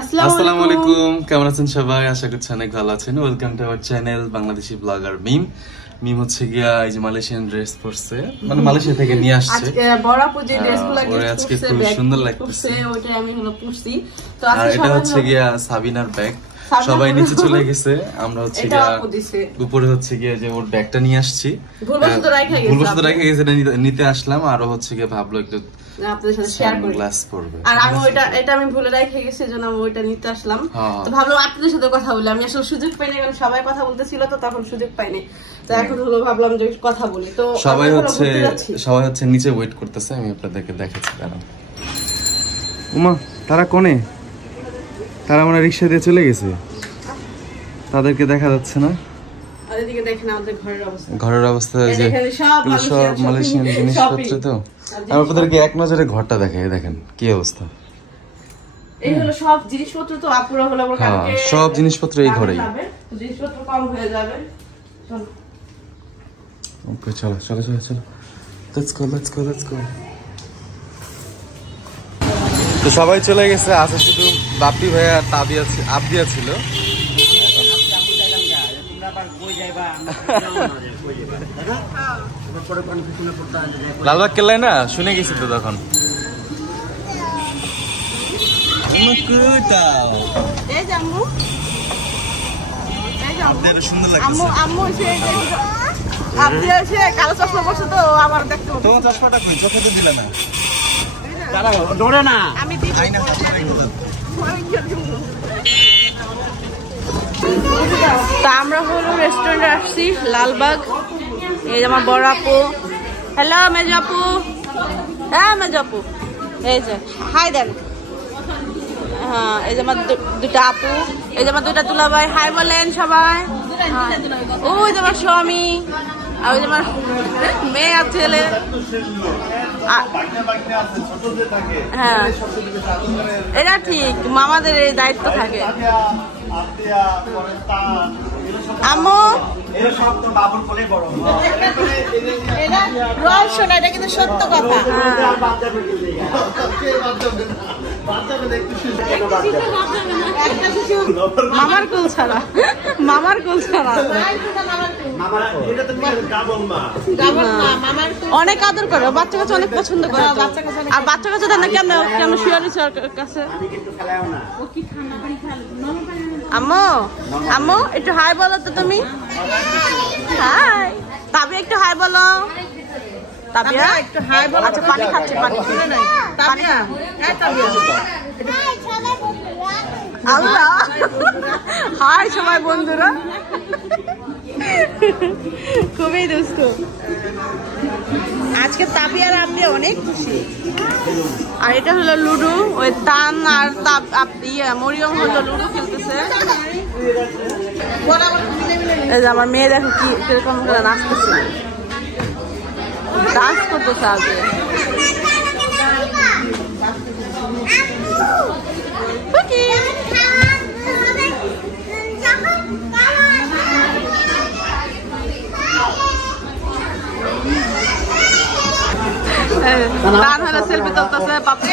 আসসালামু আলাইকুম, কেমন আছেন সবাই? আশা করছি অনেক ভালো আছেন। Welcome to our channel Bangladeshi blogger Mim. Mim হচ্ছে গিয়া এই যে মালয়েশিয়ান ড্রেস পরছে, মানে মালয়েশিয়া থেকে নিয়ে আসছে। আজকে বড়াপু যে ড্রেসগুলো আজকে খুব সুন্দর লাগতেছে, ওটা আমি হলো পরছি। তো আজকে এটা হচ্ছে গিয়া সাবিনার ব্যাগ। সবাই নিচে চলে গেছে, আমরা হচ্ছে গিয়া উপরে হচ্ছে গিয়া যে ওর ব্যাগটা নিয়ে আসছি। ভুলবশত রেখে গেছে, নিতে আসলাম। আর হচ্ছে গিয়া ভাবলো একটু আপনাদের সাথে শেয়ার করি, গ্লাস পরবে। আর আমি এটা আমি ভুলে রেখে গেছি, এজন্য আমি ওইটা নিতে আসলাম। তো ভাবলাম আপনাদের সাথে কথা বলি। আমি আসলে সুযোগ পাইনি, কারণ সবাই কথা বলতেছিল, তো তখন সুযোগ পাইনি। তো এখন হলো ভাবলাম যে কথা বলি। তো সবাই হচ্ছে নিচে ওয়েট করতেছে, আমি আপনাদেরকে দেখাচ্ছি। দাঁড়ান উমা, তারা কোনে? তারা মানে রিক্সা দিয়ে চলে গেছে, তাদেরকে দেখা যাচ্ছে না। ঘরের অবস্থা যে সব মালয়েশিয়ান জিনিসপত্র। তো আমি আপনাদেরকে এক নজরে ঘরটা দেখাই, দেখেন কি অবস্থা। এই হলো সব জিনিসপত্র। তো আপুরা হলো আমার কালকে সব জিনিসপত্র এই ঘরেই, জিনিসপত্র কম হয়ে যাবে। চলো ওকে, চলো চলো চলো চলো, লেটস গো। তো সবাই চলে গেছে, আছে শুধু বাপি ভাই আর আবদিয়া ছিল। লালবাগ কেল্লায় না শুনে গেছি তো তখন। সুন্দর লাগছে। কালো চশমা পড়ছে, তো আমার দেখতে তোমার চশমাটা কই? চোখে তো দিলে না। দৌড়ে না, আমি তা আমরা হলো রেস্টুরেন্টে আসছি লালবাগ। এই যে আমার বড় আপু। হ্যালো মেজো আপু। হ্যাঁ মেজো আপু, এই যে হাই দেন। হ্যাঁ, এই যে আমার দুটা আপু, এই যে আমার দুটা দুলাভাই। হাই বলেন সবাই। ওই যে আমার স্বামী, আর ওই যে আমার মেয়ে আর ছেলে। হ্যাঁ, এটা ঠিক, মামাদের এই দায়িত্ব থাকে। আম্মু রহস্য না, এটা কিন্তু সত্য কথা। মামার কুল ছাড়া অনেক আদর করে, বাচ্চা কাছে অনেক পছন্দ করে। আর বাচ্চা কাছে দেন না কেন শিয়ারি কাছে। আম্মু একটু হাই বলো তো তুমি। হাই তাবিয়া, একটু হাই বলো। তাবিয়া একটু হাই বলো। আচ্ছা, পানি খাচ্ছে, পানি তাবিয়া। আল্লাহ, হাই সবাই বন্ধুরা। খুবই দুষ্ট আজকে। তাবিয়া আর আপনি অনেক খুশি। আর এটা হলো লুডো, ওই তান আর মরিয়ম হলো লুডো খেলতেছে। এই যে আমার মেয়ে দেখো কি কিরকম করে নাচতেছে, ডান্স করতেছে আগে। তান হলো সেলফি তুলতেছে, পাপি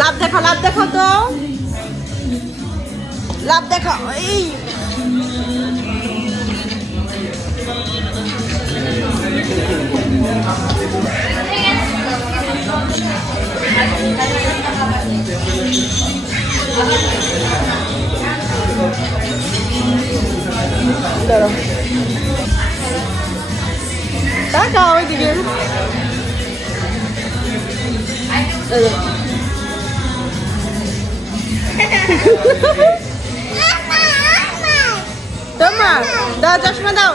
লাভ দেখো তো, লাভ দেখো। এই টাকা ওইদিকে। তোমার দাও, চশমা দাও,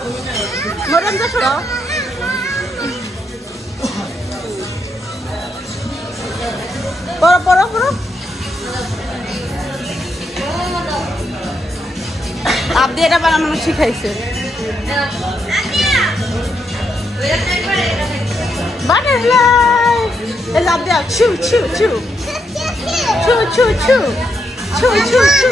মরম চশমা দাও। পড়ো পড়ো পড়ো। আপনি এটা বানানো শিখাইছে বাটারফ্লাই এই আপনি ছু ছু ছু ছু ছু ছু ছু ছু ছু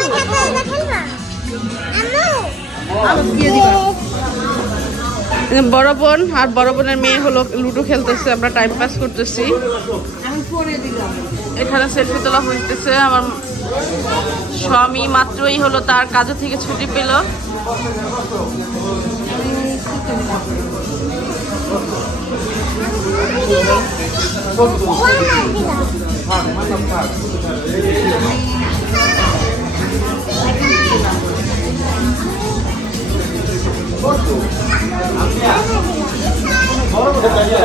বড় বোন আর বড় বোনের মেয়ে হলো লুডো খেলতেছে আমরা টাইম পাস করতেছি এখানে সেলফি তোলা হইতেছে আমার স্বামী মাত্রই হলো তার কাজে থেকে ছুটি পেল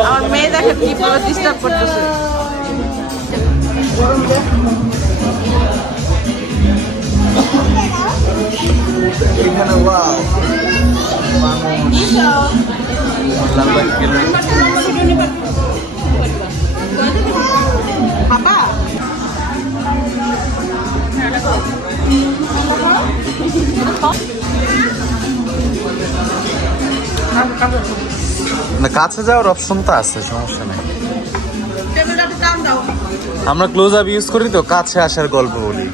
আমার মেয়ে দেখে কি পুরো ডিস্টার্ব করতেছে এখানে ওয়াও লালবাগ গেলে বাবা না কাছে যাওয়ার অপশন তো আছে সমস্যা নেই আমরা ক্লোজ আপ ইউজ করি তো কাছে আসার গল্প বলি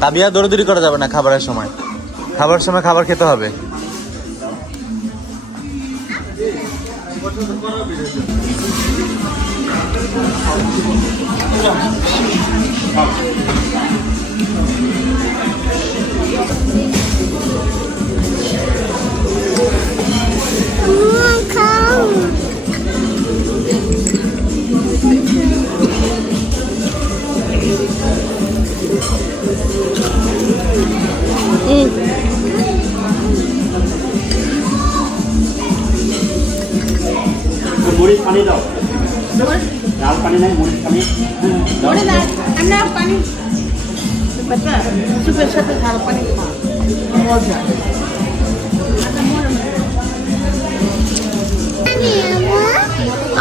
তাবিয়া দৌড়াদৌড়ি করা যাবে না খাবারের সময় খাবার খেতে হবে মরিচ পানি দাও লাল পানি নাই মরিচ পানি পানি সুপের সাথে ঝাল পানি মজা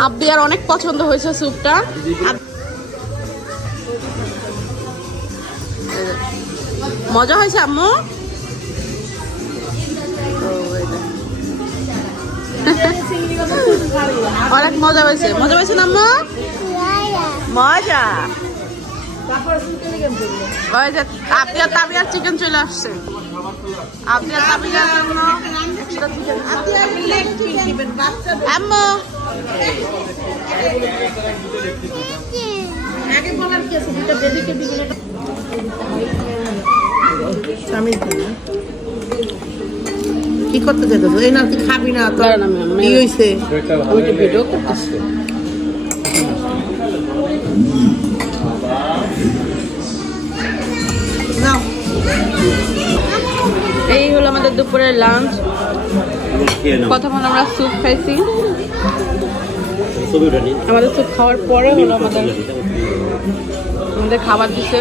আব্বি আর অনেক পছন্দ হয়েছে স্যুপটা মজা হয়েছে আম্মু অনেক মজা হয়েছে না আম্মু মজা ওই যে আপনি আর তাবিয়ার চিকেন চলে আসছে আপনি আর তাবিয়ার জন্য আম্মু আগে বলার কি আছে দুটো বেবিকে দিবেন কি করতে যেতেছো এই না তুই খাবি না তো কি হইছে ওইটা ভিডিও করতেছে নাও এই হলো আমাদের দুপুরের লাঞ্চ প্রথমে আমরা স্যুপ খাইছি আমাদের স্যুপ খাওয়ার পরে হলো আমাদের খাবার দিছে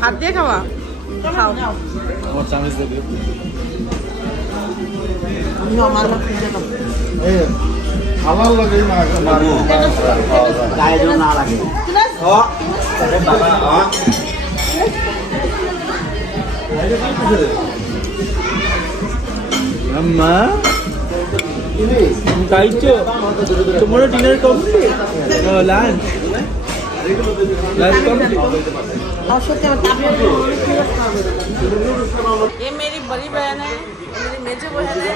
হাত দিয়ে খাওয়া খাও আমার লাগে না গায়ে না লাগে আম্মা খাইছো তোমার ডিনার কমপ্লিট লাঞ্চ ये मेरी बड़ी बहन है मेरी मेजो बहन है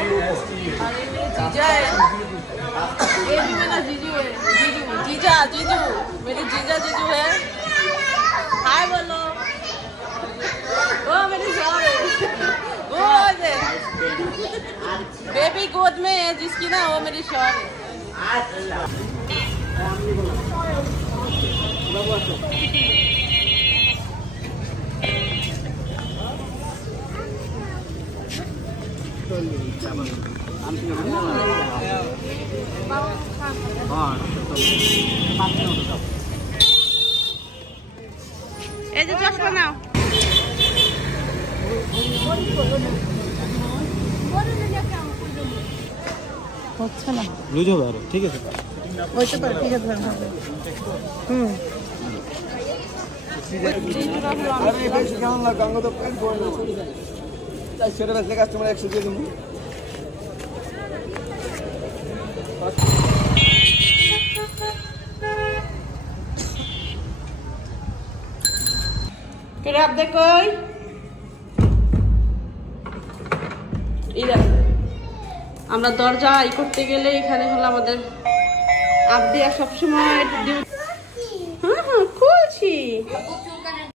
और ये मेरी जीजा है ये भी मेरा जीजू है जीजू मेरे जीजा जीजू है हाय बोलो वो मेरी शौहर है वो है बेबी गोद में है जिसकी ना वो मेरी शौहर है এই যে চশমা নাও হচ্ছে না লুজ হবে আরো, ঠিক আছে হইতে পারে, ঠিক আছে। হুম কেমন লাগে গঙ্গা তো তাই সেটা বেশি কাস্টমার 100 দিয়ে দিন। কেন আপ দেখই আমরা দরজা করতে গেলে এখানে হলো আমাদের আপ দিয়া সবসময় খুলছি।